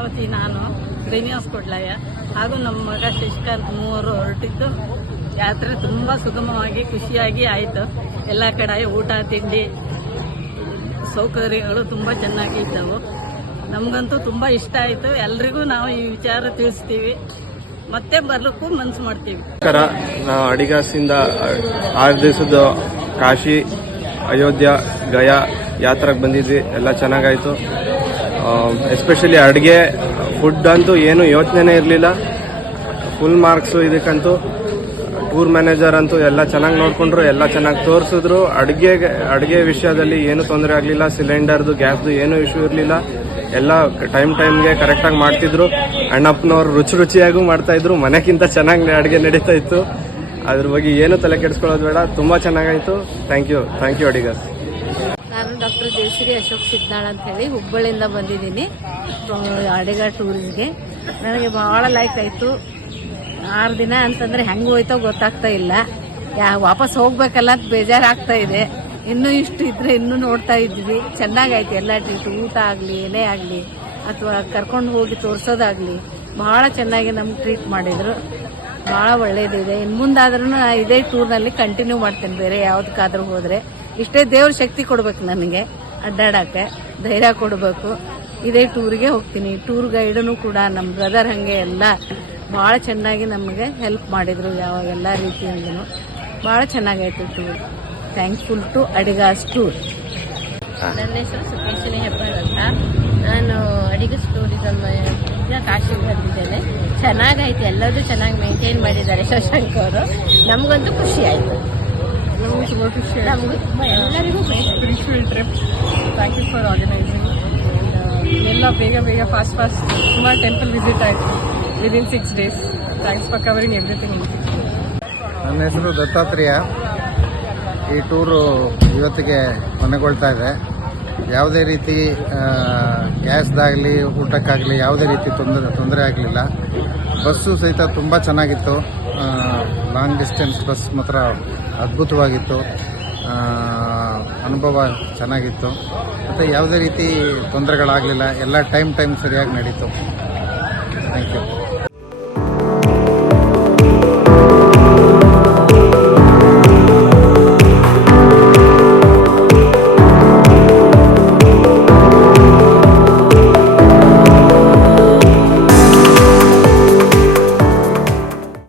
ಭದ್ರಾವತಿ ನಾನು ಶ್ರೀನಿವಾಸ್ ಕೊಡ್ಲಯ್ಯ ಹಾಗೂ ನಮ್ಮ ಮಗ ಶಶಿಕಾಂತ್ ಮೂವರು ಹೊರಟಿದ್ದು ಯಾತ್ರೆ ತುಂಬ ಸುಗಮವಾಗಿ ಖುಷಿಯಾಗಿ ಆಯಿತು. ಎಲ್ಲ ಕಡೆ ಊಟ ತಿಂಡಿ ಸೌಕರ್ಯಗಳು ತುಂಬ ಚೆನ್ನಾಗಿ ಇದ್ದವು. ನಮಗಂತೂ ತುಂಬ ಇಷ್ಟ ಆಯಿತು. ಎಲ್ರಿಗೂ ನಾವು ಈ ವಿಚಾರ ತಿಳಿಸ್ತೀವಿ, ಮತ್ತೆ ಬರ್ಲಿಕ್ಕೂ ಮನಸ್ಸು ಮಾಡ್ತೀವಿ. ನಾವು ಅಡಿಗಾಸಿಂದ 6 ದಿವಸದ ಕಾಶಿ, ಅಯೋಧ್ಯ, ಗಯಾ ಯಾತ್ರೆಗೆ ಬಂದಿದ್ವಿ. ಎಲ್ಲ ಚೆನ್ನಾಗಾಯಿತು. ಎಸ್ಪೆಷಲಿ ಅಡುಗೆ ಫುಡ್ ಅಂತೂ ಏನು ಯೋಚನೆನೇ ಇರಲಿಲ್ಲ. ಫುಲ್ ಮಾರ್ಕ್ಸು ಇದಕ್ಕಂತೂ. ಟೂರ್ ಮ್ಯಾನೇಜರ್ ಅಂತೂ ಎಲ್ಲ ಚೆನ್ನಾಗಿ ನೋಡಿಕೊಂಡ್ರು, ಎಲ್ಲ ಚೆನ್ನಾಗಿ ತೋರಿಸಿದ್ರು. ಅಡುಗೆ ವಿಷಯದಲ್ಲಿ ಏನೂ ತೊಂದರೆ ಆಗಲಿಲ್ಲ. ಸಿಲಿಂಡರ್ದು ಗ್ಯಾಸ್ದು ಏನೂ ಇಶ್ಯೂ ಇರಲಿಲ್ಲ. ಎಲ್ಲ ಟೈಮ್ಗೆ ಕರೆಕ್ಟಾಗಿ ಮಾಡ್ತಿದ್ರು. ಅಣ್ಣಪ್ಪನವ್ರು ರುಚಿಯಾಗೂ ಮಾಡ್ತಾಯಿದ್ರು. ಮನೆಗಿಂತ ಚೆನ್ನಾಗಿ ಅಡುಗೆ ನಡೀತಾ ಇತ್ತು. ಅದ್ರ ಬಗ್ಗೆ ಏನು ತಲೆ ಕೆಡಿಸ್ಕೊಳ್ಳೋದು ಬೇಡ. ತುಂಬ ಚೆನ್ನಾಗಾಯಿತು. Thank you Adiga's. ನಾನು ಡಾಕ್ಟರ್ ಜಯಶ್ರೀ ಅಶೋಕ್ ಸಿದ್ನಾಳ್ ಅಂತ ಹೇಳಿ ಹುಬ್ಬಳ್ಳಿಯಿಂದ ಬಂದಿದ್ದೀನಿ ಅಡಿಗ ಟೂರಿಸ್ಗೆ. ನನಗೆ ಬಹಳ ಲೈಕ್ ಆಯಿತು. 6 ದಿನ ಅಂತಂದ್ರೆ ಹೆಂಗೆ ಹೋಯ್ತೋ ಗೊತ್ತಾಗ್ತಾ ಇಲ್ಲ. ವಾಪಸ್ ಹೋಗ್ಬೇಕಲ್ಲ ಅಂತ ಬೇಜಾರಾಗ್ತಾ ಇದೆ. ಇನ್ನೂ ಇಷ್ಟು ಇದ್ರೆ ಇನ್ನೂ ನೋಡ್ತಾ ಇದ್ವಿ. ಚೆನ್ನಾಗಾಯ್ತು ಎಲ್ಲ ಟ್ರೀಟ್. ಊಟ ಆಗಲಿ, ಏನೇ ಆಗಲಿ ಅಥವಾ ಕರ್ಕೊಂಡು ಹೋಗಿ ತೋರಿಸೋದಾಗಲಿ ಬಹಳ ಚೆನ್ನಾಗಿ ನಮ್ಗೆ ಟ್ರೀಟ್ ಮಾಡಿದ್ರು. ಬಹಳ ಒಳ್ಳೇದಿದೆ. ಇನ್ನು ಮುಂದಾದ್ರೂ ಇದೇ ಟೂರ್ನಲ್ಲಿ ಕಂಟಿನ್ಯೂ ಮಾಡ್ತೇನೆ. ಬೇರೆ ಯಾವುದಕ್ಕಾದ್ರೂ ಹೋದರೆ ಇಷ್ಟೇ ದೇವ್ರ ಶಕ್ತಿ ಕೊಡ್ಬೇಕು ನನಗೆ. ಅಡ್ಡಾಡಕ್ಕೆ ಧೈರ್ಯ ಕೊಡಬೇಕು. ಇದೇ ಟೂರಿಗೆ ಹೋಗ್ತೀನಿ. ಟೂರ್ ಗೈಡನು ಕೂಡ ನಮ್ಮ ಬ್ರದರ್ ಹಾಗೆ ಎಲ್ಲ ಭಾಳ ಚೆನ್ನಾಗಿ ನಮಗೆ ಹೆಲ್ಪ್ ಮಾಡಿದರು. ಎಲ್ಲ ರೀತಿಯಿಂದನೂ ಭಾಳ ಚೆನ್ನಾಗೈತೆ tour. Thankful to Adigas tour. ನನ್ನ ಹೆಸರು ಸುಖೇಶಿನಿ ಹೆಬ್ಬಾಳ್ ಅಂತ. ನಾನು ಅಡಿಗಾಸ್ ಟೂರಿಸಮ್ ಕಾಶಿಗೆ ಬಂದಿದ್ದೇನೆ. ಚೆನ್ನಾಗೈತೆ. ಎಲ್ಲದೂ ಚೆನ್ನಾಗಿ ಮೇಂಟೈನ್ ಮಾಡಿದ್ದಾರೆ ಶಶಾಂಕ್ ಅವರು. ನಮಗಂತೂ ಖುಷಿ ಆಯಿತು. ನಮಗೂ ತುಂಬ ಖುಷಿ. ನಮಗೂ ತುಂಬ ಎಲ್ಲರಿಗೂ spiritual trip. Thank you for organising. ಎಲ್ಲ ಬೇಗ ಫಾಸ್ಟ್ ಸುಮಾರು ಟೆಂಪಲ್ ವಿಸಿಟ್ ಆಯಿತು within 6 days. Thanks for covering everything. ನನ್ನ ಹೆಸರು ದತ್ತಾತ್ರೇಯ. ಈ ಟೂರು ಇವತ್ತಿಗೆ ಕೊನೆಗೊಳ್ತಾ ಇದೆ. ಯಾವುದೇ ರೀತಿ ಗ್ಯಾಸ್ದಾಗಲಿ ಊಟಕ್ಕಾಗಲಿ ಯಾವುದೇ ರೀತಿ ತೊಂದರೆ ಆಗಲಿಲ್ಲ. ಬಸ್ಸು ಸಹಿತ ತುಂಬ ಚೆನ್ನಾಗಿತ್ತು. ಲಾಂಗ್ ಡಿಸ್ಟೆನ್ಸ್ ಬಸ್ ಮಾತ್ರ ಅದ್ಭುತವಾಗಿತ್ತು. ಅನುಭವ ಚೆನ್ನಾಗಿತ್ತು. ಮತ್ತು ಯಾವುದೇ ರೀತಿ ತೊಂದರೆಗಳಾಗಲಿಲ್ಲ. ಎಲ್ಲ ಟೈಮ್ ಸರಿಯಾಗಿ ನಡೀತು. Thank you.